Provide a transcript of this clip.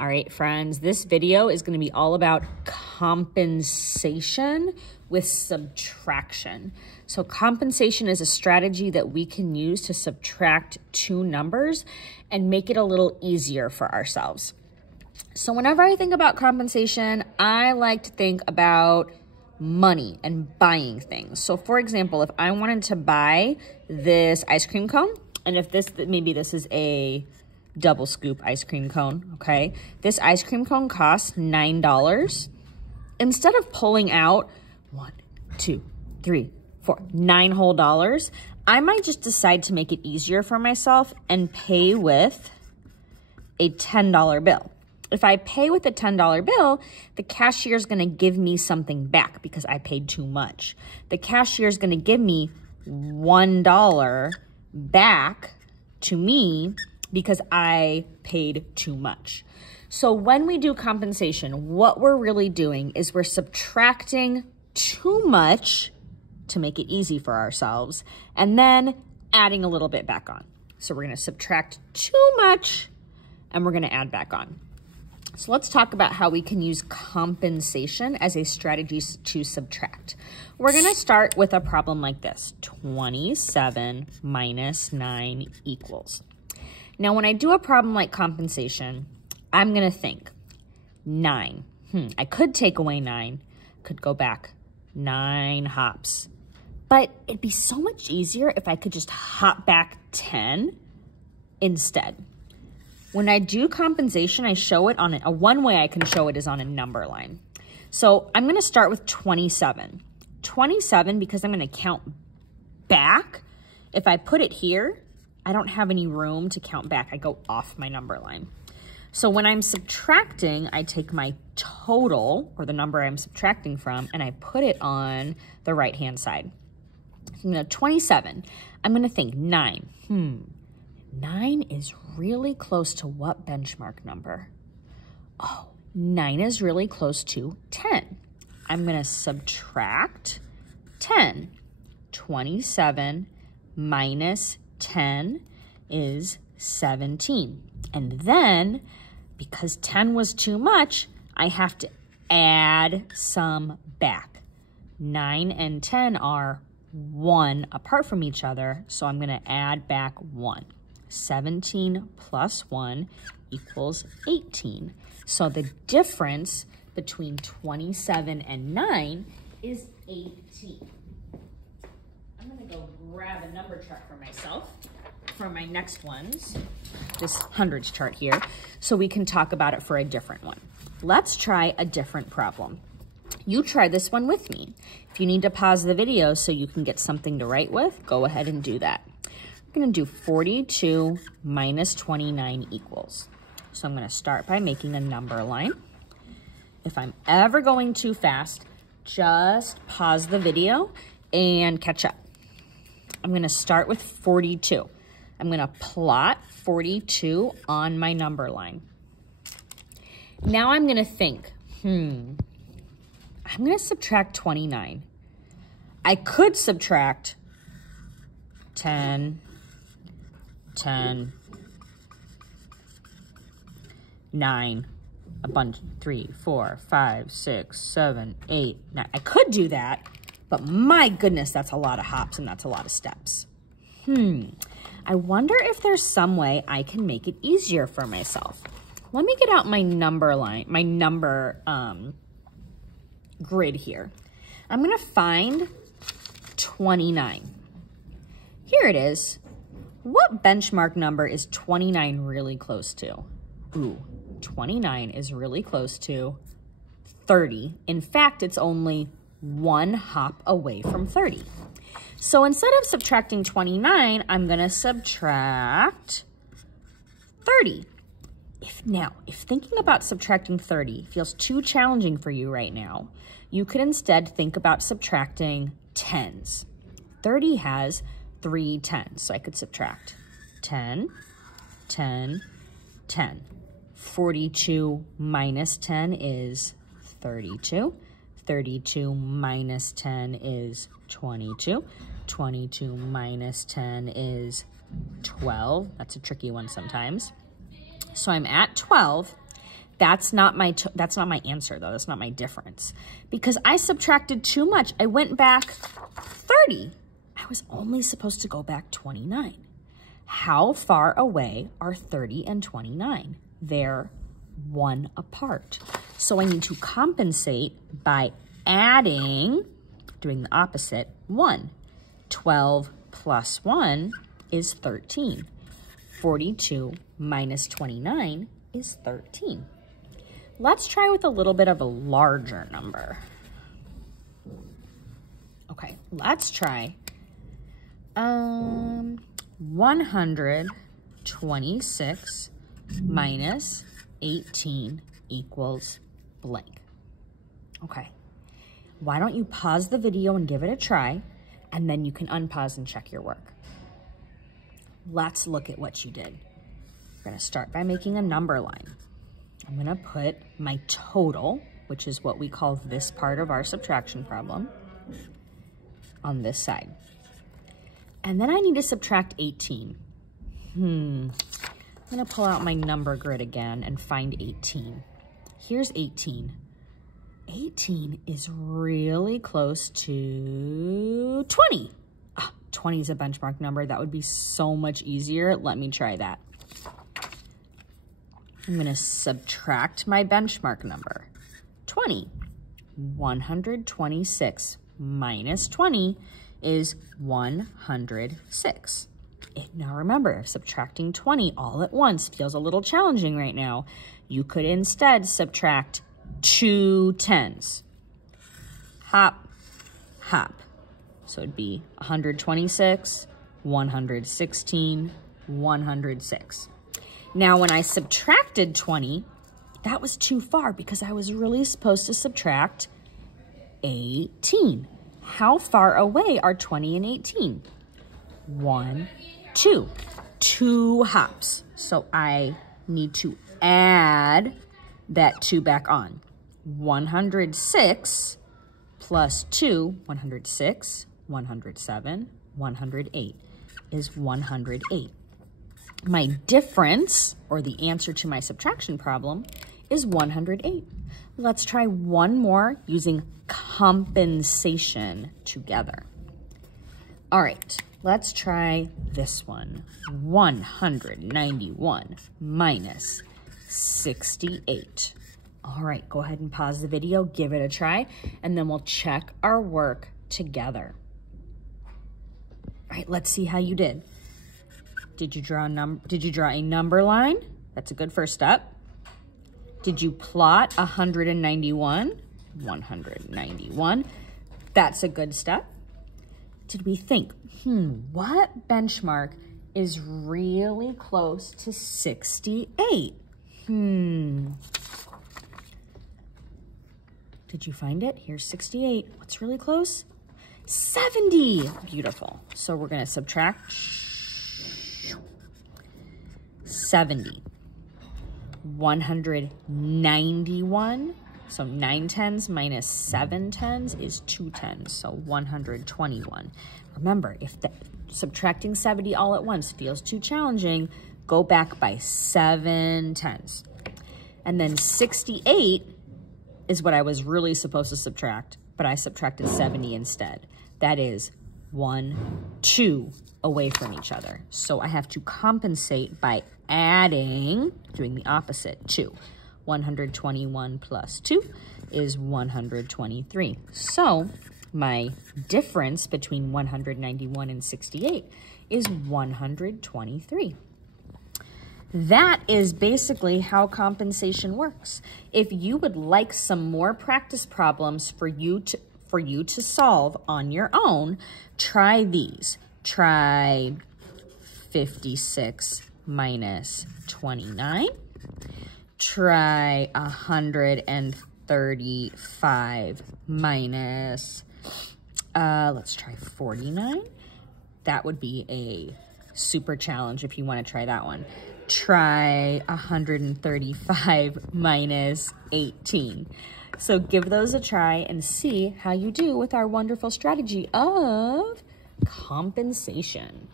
All right, friends, this video is going to be all about compensation with subtraction. So compensation is a strategy that we can use to subtract two numbers and make it a little easier for ourselves. So whenever I think about compensation, I like to think about money and buying things. So for example, if I wanted to buy this ice cream cone, and if maybe this is a double scoop ice cream cone, okay? This ice cream cone costs $9. Instead of pulling out 1, 2, 3, 4, 9 whole dollars, I might just decide to make it easier for myself and pay with a $10 bill. If I pay with a $10 bill, the cashier is going to give me something back because I paid too much. The cashier is going to give me $1 back to me because I paid too much. So when we do compensation, what we're really doing is we're subtracting too much to make it easy for ourselves and then adding a little bit back on. So we're going to subtract too much and we're going to add back on. So let's talk about how we can use compensation as a strategy to subtract. We're going to start with a problem like this. 27 minus 9 equals. Now, when I do a problem like compensation, I'm going to think 9. I could take away 9, could go back 9 hops. But it'd be so much easier if I could just hop back 10 instead. When I do compensation, I show it on one way I can show it is on a number line. So I'm going to start with 27. 27, because I'm going to count back. If I put it here, I don't have any room to count back. I go off my number line. So when I'm subtracting, I take my total, or the number I'm subtracting from, and I put it on the right-hand side. 27. I'm going to think 9. 9 is really close to what benchmark number? Oh, 9 is really close to 10. I'm going to subtract 10. 27 minus 10 is 17. And then, because 10 was too much, I have to add some back. 9 and 10 are 1 apart from each other, so I'm going to add back 1. 17 plus 1 equals 18. So the difference between 27 and 9 is 18. I'm going to go grab a number chart for myself for my next ones, this hundreds chart here, so we can talk about it for a different one. Let's try a different problem. You try this one with me. If you need to pause the video so you can get something to write with, go ahead and do that. We're going to do 42 minus 29 equals. So I'm going to start by making a number line. If I'm ever going too fast, just pause the video and catch up. I'm going to start with 42. I'm going to plot 42 on my number line. Now I'm going to think, I'm going to subtract 29. I could subtract 10, 10, 9, a bunch, 3, 4, 5, 6, 7, 8, 9. I could do that, but my goodness, that's a lot of hops and that's a lot of steps. I wonder if there's some way I can make it easier for myself. Let me get out my number line, my number grid here. I'm going to find 29. Here it is. What benchmark number is 29 really close to? Ooh, 29 is really close to 30. In fact, it's only 1 hop away from 30. So instead of subtracting 29, I'm going to subtract 30. If thinking about subtracting 30 feels too challenging for you right now, you could instead think about subtracting 10s. 30 has 3 10s, so I could subtract 10, 10, 10. 42 minus 10 is 32. 32 minus 10 is 22. 22 minus 10 is 12. That's a tricky one sometimes. So I'm at 12. That's not my answer though. That's not my difference because I subtracted too much. I went back 30. I was only supposed to go back 29. How far away are 30 and 29? They're 1 apart. So I need to compensate by adding, doing the opposite, 1. 12 plus 1 is 13. 42 minus 29 is 13. Let's try with a little bit of a larger number. Okay, let's try 126 minus 18 equals blank. Okay, why don't you pause the video and give it a try, and then you can unpause and check your work. Let's look at what you did. We're gonna start by making a number line. I'm gonna put my total, which is what we call this part of our subtraction problem, on this side. And then I need to subtract 18. I'm gonna pull out my number grid again and find 18. Here's 18. 18 is really close to 20. 20 is a benchmark number. That would be so much easier. Let me try that. I'm gonna subtract my benchmark number, 20. 126 minus 20 is 106. Now remember, subtracting 20 all at once feels a little challenging right now. You could instead subtract 2 10s. Hop, hop. So it'd be 126, 116, 106. Now, when I subtracted 20, that was too far because I was really supposed to subtract 18. How far away are 20 and 18? 1, 2. 2 hops. So I need to add that 2 back on. 106 plus 2, 106, 107, 108 is 108. My difference, or the answer to my subtraction problem, is 108. Let's try one more using compensation together. All right, let's try this one. 191 minus 68. All right, go ahead and pause the video, give it a try, and then we'll check our work together. All right, let's see how you did. Did you draw a number line? That's a good first step. Did you plot 191? 191. That's a good step. Did we think, what benchmark is really close to 68? Did you find it? Here's 68. What's really close? 70. Beautiful. So we're going to subtract 70. 191. So 9 10s minus 7 10s is 2 10s. So 121. Remember, if subtracting 70 all at once feels too challenging, go back by 7 10s. And then 68 is what I was really supposed to subtract, but I subtracted 70 instead. That is 1, 2 away from each other. So I have to compensate by adding, doing the opposite, 2. 121 plus 2 is 123. So my difference between 191 and 68 is 123. That is basically how compensation works. If you would like some more practice problems for you to solve on your own, try these. Try 56 minus 29. Try 135 minus, let's try 49. That would be a super challenge if you want to try that one. Try 135 minus 18. So give those a try and see how you do with our wonderful strategy of compensation.